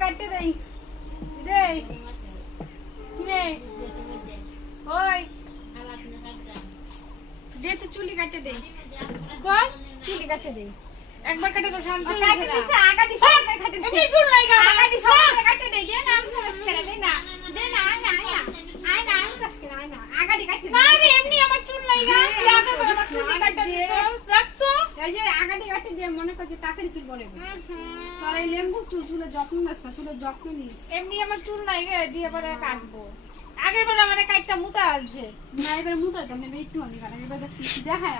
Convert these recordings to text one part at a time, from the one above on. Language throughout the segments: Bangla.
কাটতে দেই দেই নে ওই দে তো চুলি কাটতে দেই কস চুলি কাটতে দেই একবার কাটে তো শান্তি কাটতে দিছে আগাটি সব কাটতে দেই চুল লাগা আগাটি সব কাটতে দেই দে না আমি কাজ করে দেই না দে না আয় না আমি কাজ করে আয় না আগাটি কাটতে না রে এমনি আমার চুল লাগা লাগা আমার চুল কাটতে দিছ দেখ তো এই যে আগাটি কাটতে দিয়ে মনে কর যে তাড়াতাড়ি চুল বলে তোর এই লেঙ্গু চুলে যত্ন নাস না চুলে যত্ন নিস এমনি আমার চুল লাগা দিয়ে এবারে কাটবো আগের বার আমারে কাটটা মুতা আছে না এবারে মুতা তো আমি একটু আমি কাটা এবারে দেখায়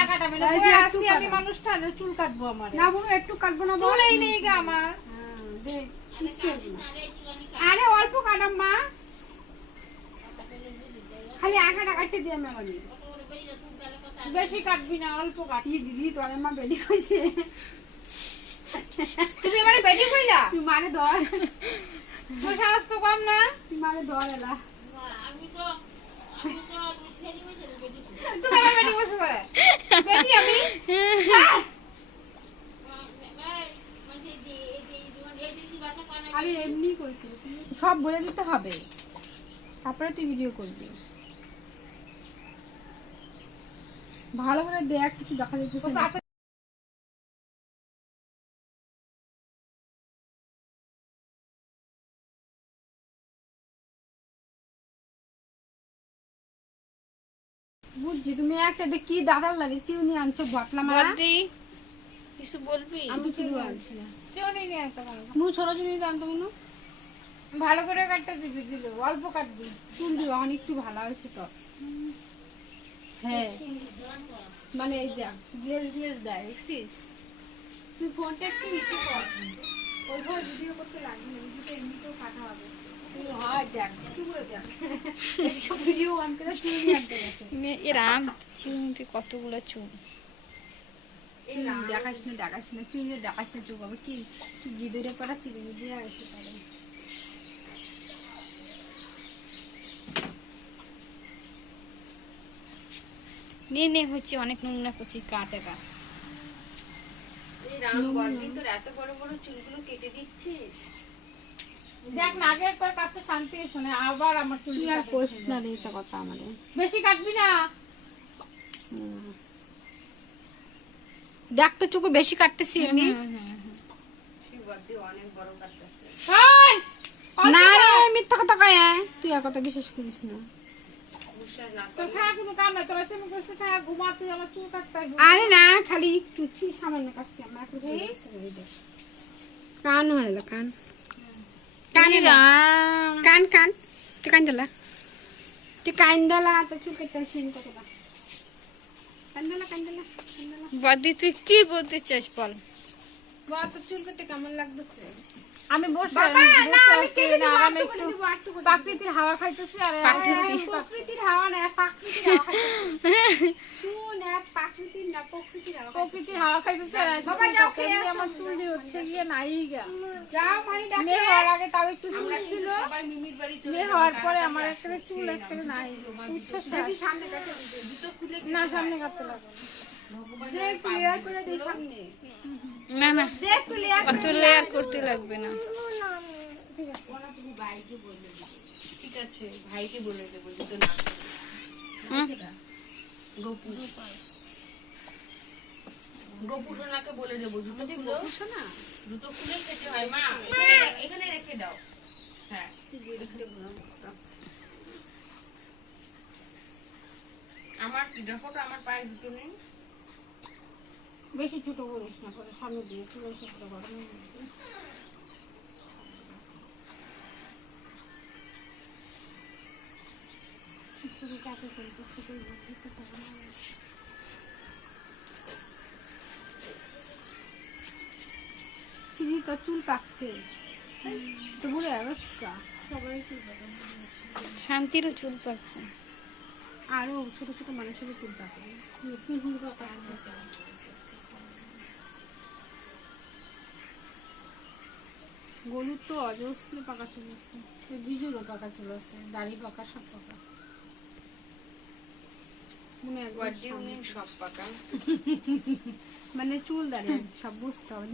আকাটা মানে ওই আসি আমি মানুষটা চুল কাটবো আমার না বড় একটু কাটবো না চুলই নেই গা আমার দে আরে অল্প কাটাম মা খালি আকাটা কাটতে দি আমি আমার বেশি কাটবি না অল্প কাট দিদি তোরে মা বেডি কইছে তুমি আমারে বেডি কইলা তুই মারে ধর তোর সাহস তো কম না তুই মারে ধর এলা আমি তো সেরি মধ্যে বেডি তুমি আমার বেডি বসে করে বেডি আমি আরে এমনি কইছি সব বলে দিতে হবে তারপরে তুই ভিডিও করবি ভালো করে দেখ কিছু দেখা যাচ্ছে না বুঝছি তুমি একটা কি দাদার লাগে চিউনি আনছো বটলা মারা বদ্দি কিছু বলবি আমি চিড়ু আনছি না চিউনি নিয়ে আনতে পারো মু ছোট চিনি আনতে মনে ভালো করে কাটতে দিবি দিল অল্প কাটবি চুল দিও অনেক একটু ভালো হয়েছে তো হ্যাঁ মানে এই দেখ গ্লেজ দেয় দেখছিস তুই ফোনটা একটু ইস্যু কর ওইভাবে ভিডিও করতে লাগবে না ভিডিওটা এমনিতেও কাটা হবে তুই হয় দেখ একটু করে দেখ ভিডিও অন করে চুল আনতে গেছে এরাম চিউনিতে কতগুলো চুল দেখাস না চুলে দেখাস না চোখ আবার কি গিদরে করা চিনি দিয়ে আসে পারে নে হচ্ছে অনেক নোংরা করছি কাটাটা এই রাম বদ্দি তোর এত বড় বড় চুলগুলো কেটে দিচ্ছিস দেখ না আগের পর কাছে শান্তি এসে না আবার আমার চুল আর কোস না রে এটা কথা আমারে বেশি কাটবি না দেখ তো চোখে বেশি কাটতেছি আমি বদ্দি অনেক বড় কাটতেছে না রে মিথ্যা কথা কয় তুই আর কথা বিশ্বাস করিস না বিশ্বাস না তোর খাওয়া কোনো কাম নাই তোরা চেমে করছে খাওয়া ঘুমাতে আমার চুল কাটতে আরে না খালি একটু সামান্য কাটছি আমরা কান হলো কান কান তুই কান দিলা তো চুল কেটেছি কতটা কান দিলা বদ্দি তুই কি বলতে চাস বল বাবা তোর চুল কেটে কেমন লাগতেছে আমি বসে বাবা না আমি কেটে দিব আরামে একটু একটু প্রাকৃতিক হাওয়া খাইতেছি আর প্রকৃতির হাওয়া না প্রাকৃতির হাওয়া খাইতেছি শুন প্রাকৃতির না প্রকৃতির হাওয়া খাইতেছি আর বাবা যাও খেয়ে আসো আমার চুল দিয়ে হচ্ছে গিয়ে নাই গা যাও মানে ডাকে মেয়ে হওয়ার আগে তাও একটু চুল আমরা ছিল সবাই মিমির বাড়ি চলে মেয়ে হওয়ার পরে আমার একটা চুল একটা নাই দেখি সামনে কাটে দিতে জুতো খুলে না সামনে কাটতে লাগবে যে ক্লিয়ার করে দেই সামনে না না দেখ ক্লিয়ার অত লেয়ার করতে লাগবে না ঠিক আছে ভাইকে বলে দেবো জুতো না গপু সোনাকে বলে দেবো জুতো খুলো না জুতো খুলে খেতে হয় মা এখানে রেখে দাও হ্যাঁ আমার দেখো তো আমার পায়ে জুতো নেই বেশি ছোট করিস না পরে সামনে দিয়ে চলে এসে পুরো গরম হয়ে যাবে পুরো কাকে করতেছে কই করতেছে তখন চিনি তো চুল পাকছে তো বলে অবস্থা সবাই চুল পাকে শান্তিরও চুল পাচ্ছে আরো ছোট ছোট মানুষেরও চুল পাকে গলুর তো অজস্র পাকা চুল আছে জিজুরও পাকা চুল আছে দাড়ি পাকা সব পাকা সব পাকা মানে চুল দাঁড়িয়ে সব বুঝতে হবে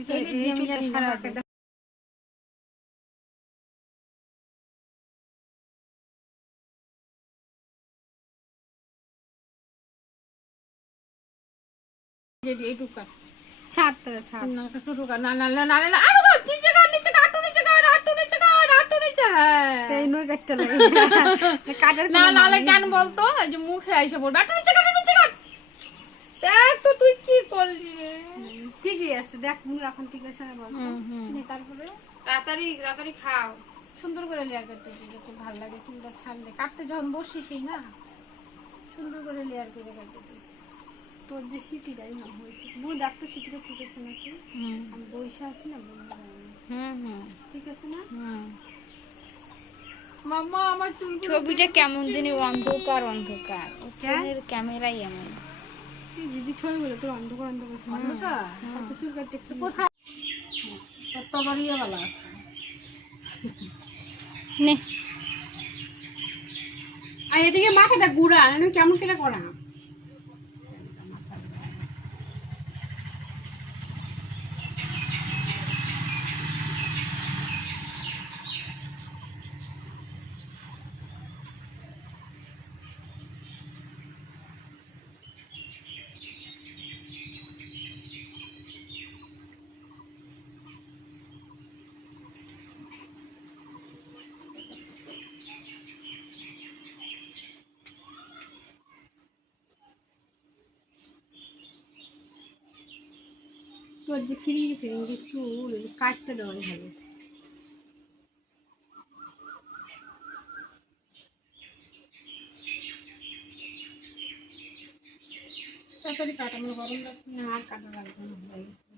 এইটুকু কাট। ছাড় তো ছাড়। না ছোট কাট, না না না না না, আরো কাট, নিচে কাট, নিচে কাট, নিচে কাট, আটু নিচে কাট, আটু নিচে, হ্যাঁ। তো এই নই কাটতে লাগে কাটার না কোনো নালে মানে কেন বলতো, এই যে মুখে এসে পড়বে, আটু নিচে কাট, আটু নিচে কাট। দেখ তো তুই কি করলি রে। ঠিকই আছে, দেখ মুখ এখন ঠিক আছে না বল তো? নে, তারপরে তাড়াতাড়ি তাড়াতাড়ি খাও। সুন্দর করে লেয়ার কাটতে দিলে তো ভালো লাগে, চুলটা ছাড়লে কাটতে যখন বসিসই না, সুন্দর করে লেয়ার করে কাটতে দিই। তোর যে শীতিটাই না হয়েছে বুড়ো, দেখ তো শীতটা ঠিক আছে নাকি? আমি বসে আছি না বন্ধু, ঠিক আছে না? মাম্মা আমার চুল ছবিটা কেমন জানি অন্ধকার অন্ধকার, ফোনের ক্যামেরাই এমন। দিদি ছবি বলে তোর অন্ধকার অন্ধকার কত চুল কাটতে একটু কোথায় তোমার ইয়ে ভালো আছে। নে আর এদিকে মাথাটা গুড়া কেমন করে করা? তোর যে ফিরিঙ্গি ফিরিঙ্গি চুল কাটতে দেওয়াই ভালো। তাড়াতাড়ি কাটা, আমার গরম লাগছে। না আর কাটা লাগবে না, হয়ে গেছে।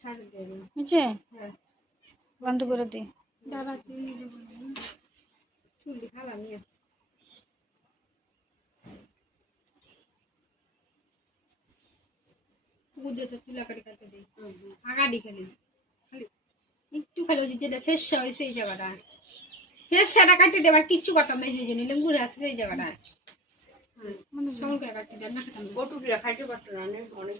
ছাড়ে দেবে। বুঝছে, হ্যাঁ বন্ধ করে দে। দাদা চুল খালা নিয়ে পুকুর দিয়ে তো চুলা কাটি কাটতে দিই, আগাডি খালি খালি একটু খালি ওই যে যেটা ফেসা হয়েছে এই জায়গাটা, ফেসাটা কাটতে দেবার কিচ্ছু করতাম না, যে জন্য লেঙ্গুরে আছে সেই জায়গাটা মানে সঙ্গে করে কাটতে দেয় না, বটু দিয়ে খাইতে পারতো না, অনেক